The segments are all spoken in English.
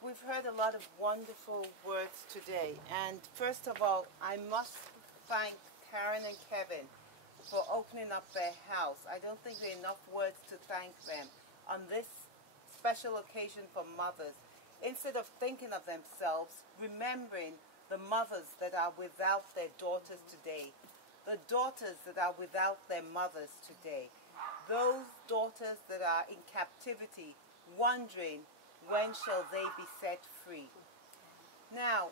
We've heard a lot of wonderful words today, and first of all, I must thank Karen and Kevin for opening up their house. I don't think there are enough words to thank them on this special occasion for mothers. Instead of thinking of themselves, remembering the mothers that are without their daughters today, the daughters that are without their mothers today, those daughters that are in captivity, wondering when shall they be set free. Now,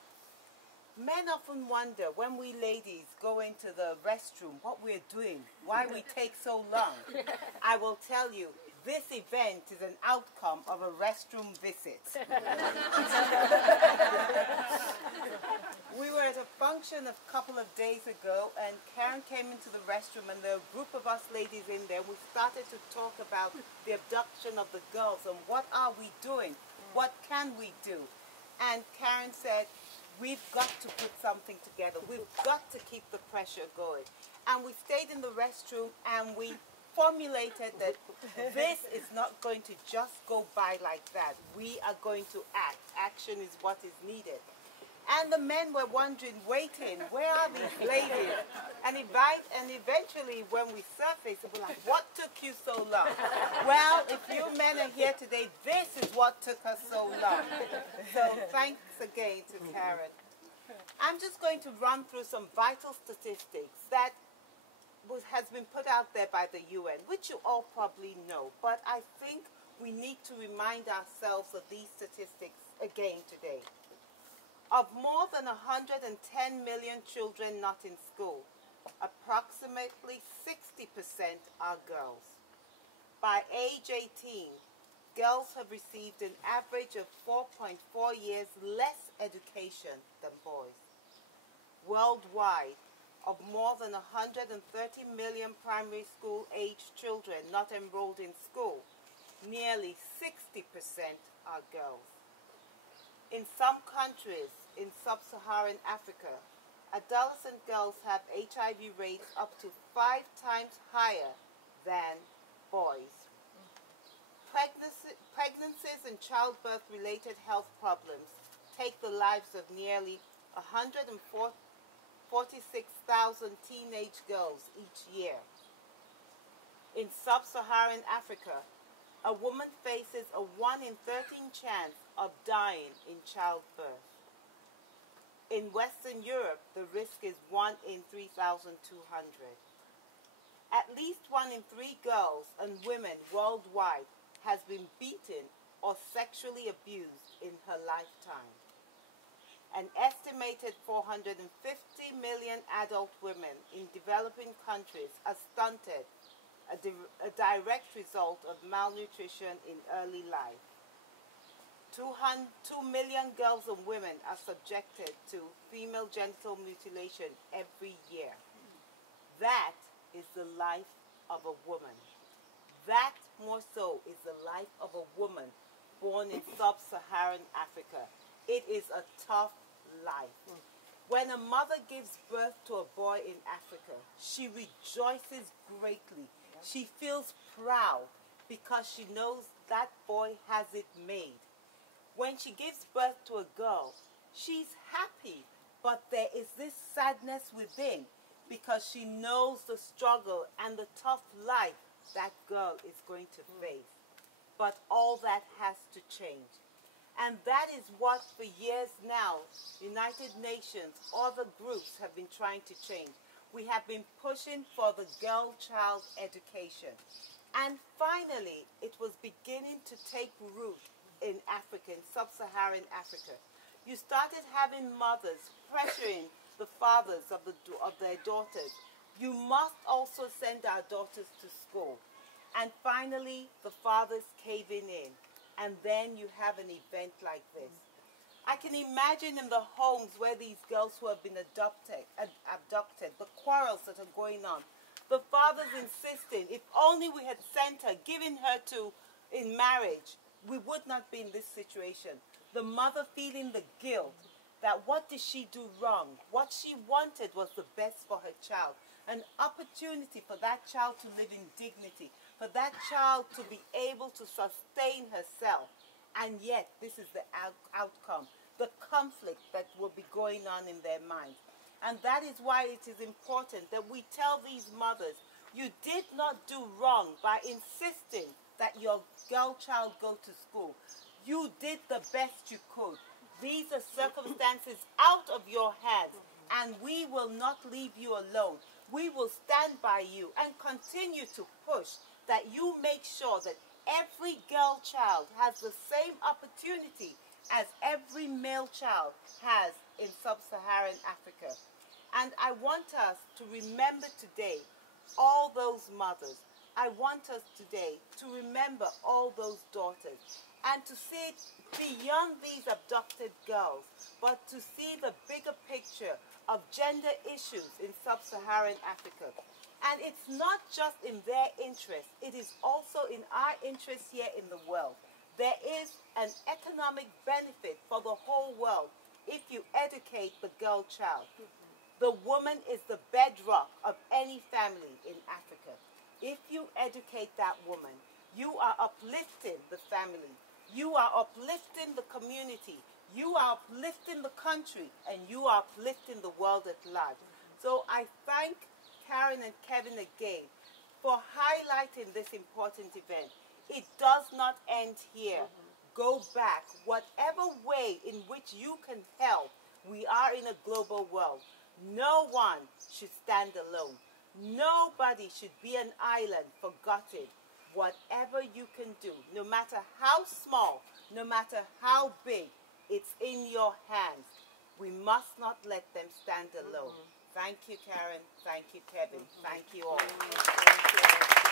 men often wonder when we ladies go into the restroom what we're doing, why we take so long. I will tell you, this event is an outcome of a restroom visit. We were at a function a couple of days ago, and Karen came into the restroom, and there were a group of us ladies in there. We started to talk about the abduction of the girls and what are we doing? What can we do? And Karen said, we've got to put something together. We've got to keep the pressure going. And we stayed in the restroom and we formulated that this is not going to just go by like that. We are going to act. Action is what is needed. And the men were wondering, waiting, where are these ladies? And eventually, when we surfaced, we were like, what took you so long? Well, if you men are here today, this is what took us so long. So thanks again to Karen. I'm just going to run through some vital statistics that has been put out there by the UN, which you all probably know. But I think we need to remind ourselves of these statistics again today. Of more than 110 million children not in school, approximately 60% are girls. By age 18, girls have received an average of 4.4 years less education than boys. Worldwide, of more than 130 million primary school age children not enrolled in school, nearly 60% are girls. In some countries in sub-Saharan Africa, adolescent girls have HIV rates up to 5 times higher than boys. Pregnancies and childbirth-related health problems take the lives of nearly 146,000 teenage girls each year. In sub-Saharan Africa, a woman faces a 1 in 13 chance of dying in childbirth. In Western Europe, the risk is 1 in 3,200. At least 1 in 3 girls and women worldwide has been beaten or sexually abused in her lifetime. An estimated 450 million adult women in developing countries are stunted, a direct result of malnutrition in early life. 2 million girls and women are subjected to female genital mutilation every year. That is the life of a woman. That, more so, is the life of a woman born in sub-Saharan Africa. It is a tough life. When a mother gives birth to a boy in Africa, she rejoices greatly. She feels proud because she knows that boy has it made. When she gives birth to a girl, she's happy, but there is this sadness within because she knows the struggle and the tough life that girl is going to face. But all that has to change. And that is what for years now, United Nations, other groups have been trying to change. We have been pushing for the girl-child education. And finally, it was beginning to take root in Africa, in sub-Saharan Africa. You started having mothers pressuring the fathers of their daughters. You must also send our daughters to school. And finally, the fathers caving in. And then you have an event like this. I can imagine in the homes where these girls who have been abducted, the quarrels that are going on, the fathers insisting, if only we had sent her, given her in marriage, we would not be in this situation. The mother feeling the guilt that what did she do wrong? What she wanted was the best for her child. An opportunity for that child to live in dignity, for that child to be able to sustain herself And yet, this is the outcome, the conflict that will be going on in their minds. And that is why it is important that we tell these mothers, you did not do wrong by insisting that your girl child go to school. You did the best you could. These are circumstances out of your hands, and we will not leave you alone. We will stand by you and continue to push that you make sure that every girl child has the same opportunity as every male child has in sub-Saharan Africa. And I want us to remember today all those mothers. I want us today to remember all those daughters and to see it beyond these abducted girls, but to see the bigger picture of gender issues in sub-Saharan Africa. And it's not just in their interest, it is also in our interest here in the world. There is an economic benefit for the whole world if you educate the girl child. The woman is the bedrock of any family in Africa. If you educate that woman, you are uplifting the family. You are uplifting the community. You are uplifting the country. And you are uplifting the world at large. So I thank Karen and Kevin again for highlighting this important event. It does not end here. Go back. Whatever way in which you can help, we are in a global world. No one should stand alone. Nobody should be an island forgotten. Whatever you can do, no matter how small, no matter how big, it's in your hands. We must not let them stand alone. Thank you, Karen. Thank you, Kevin. Thank you all. Thank you.